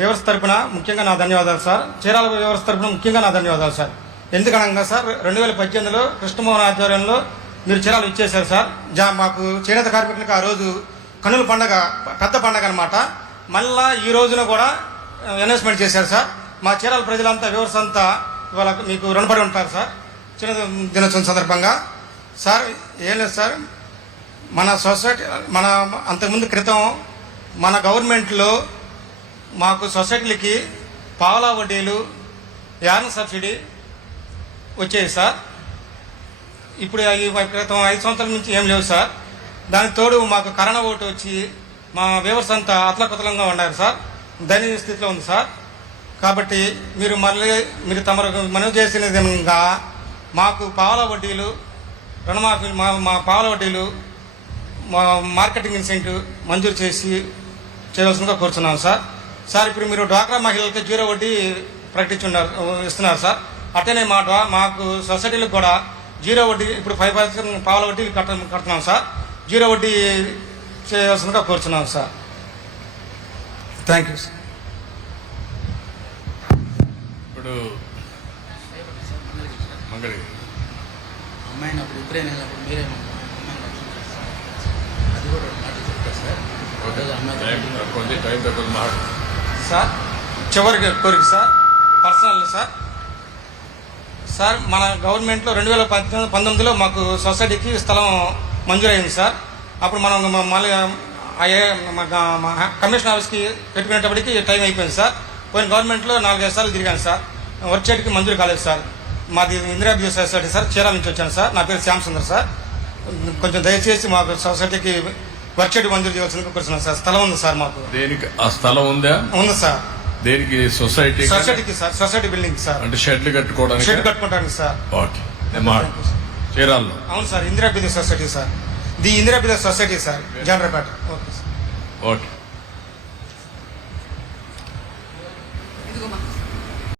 వ్యవస్థ తరపున ముఖ్యంగా నా ధన్యవాదాలు సార్. చీరాల వ్యవస్థ తరపున ముఖ్యంగా నా ధన్యవాదాలు సార్. ఎందుకనగా సార్ 2018లో కృష్ణమోహన్ ఆధ్వర్యంలో మీరు చీరాలు ఇచ్చేశారు సార్. మాకు చేనేత కార్మికులకు ఆ రోజు కన్నుల పండగ, పెద్ద పండగ అనమాట. మళ్ళా ఈ రోజున కూడా అనౌన్స్మెంట్ చేశారు సార్. మా చీరాల ప్రజలంతా వ్యవస్థ అంతా ఇవాళ మీకు రుణపడి ఉంటారు సార్ చేనేత దినోత్సవం సందర్భంగా. సార్ ఏం లేదు సార్, మన సొసైటీ అంతకుముందు క్రితం మన గవర్నమెంట్లో మాకు సొసైటీలకి పావలా వడ్డీలు, యార్న్ సబ్సిడీ వచ్చేవి సార్. ఇప్పుడు క్రితం 5 సంవత్సరాల నుంచి ఏం లేవు సార్. దానికి తోడు మాకు కరోనా ఓటు వచ్చి మా వ్యవస్థ అంతా అతలకుతలంగా ఉన్నారు సార్. దయనీయ స్థితిలో ఉంది సార్. కాబట్టి మీరు తమరు మనవి చేసినదిగా మాకు పావలా వడ్డీలు రుణమాఫీ, మా పావలా వడ్డీలు, మా మార్కెటింగ్ ఇన్సెంటివ్ మంజూరు చేయవలసిందిగా కోరుతున్నాం సార్. సార్ ఇప్పుడు మీరు డ్వాక్రా మహిళలకి 0 వడ్డీ ఇస్తున్నారు సార్. అట్టనే మాకు సొసైటీలకు కూడా 0 వడ్డీ, ఇప్పుడు 5% పావలా వడ్డీ కడుతున్నాం సార్. 0 వడ్డీ చేయవలసిందిగా కోరుతున్నాం సార్. Thank you sir. ఇప్పుడు అమ్మాయిని అప్పుడు ఉక్రెయిన్ వెళ్ళినప్పుడు మీరే అది కూడా మాట చెప్తారు సార్. సార్ చివరికి కోరిక సార్, పర్సనల్ సార్, మన గవర్నమెంట్లో 2019లో మాకు సొసైటీకి స్థలం మంజూరైంది సార్. అప్పుడు మనం మళ్ళీ కమిషన్ ఆఫీస్కి పెట్టుకునేటప్పటికి టైం అయిపోయింది సార్. పోయిన గవర్నమెంట్లో 4-5 సార్లు తిరిగాను సార్. వర్క్ షెడ్కి మంజూరు కాలేదు సార్. మాది ఇందిరాబీ సొసైటీ సార్, చీరాల నుంచి వచ్చాను సార్. నా పేరు శ్యామ్ సుందర్ సార్. కొంచెం దయచేసి మాకు సొసైటీకి వర్క్ షెడ్ మంజూరు చేయాల్సిందిగా కోరుతున్నాను సార్. స్థలం ఉంది సార్ మాకు. దేనికి ఆ స్థలం ఉందా? ఉంది సార్. దేనికి? సొసైటీకి సార్. Society building sir. అంటే షెడ్లు కట్టుకోవడానికి సార్. ఓకే. చీరాల్లో అవును sir, Indirabi society sir. The Indirabi society sir, జనరపేట. Okay sir. ఓకే.